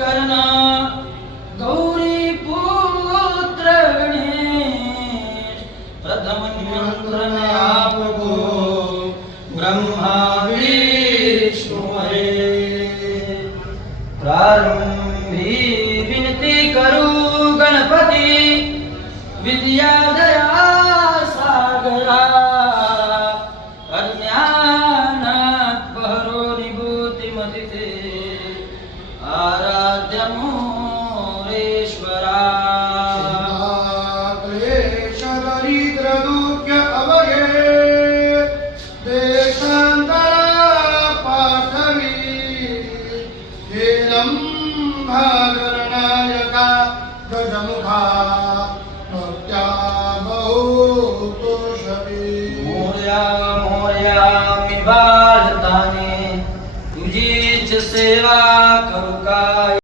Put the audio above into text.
कर्णा गौरी पुत्र गणेश प्रथम निमंत्रण आपको ब्रह्मा विष्णु प्रारंभी विनती करू गणपती विद्या दया सागरा अज्ञानात बहरो निभूती मदिते आराध्य मोरेश्वरा क्लेश दरिद्र दुःख अवघे देशांतरा पाठवी हेलम भागरणायका गजमुखा भक्त्या बहुतोषवी मोरया मोरया मी बाळताने तुझीच सेवा करू काय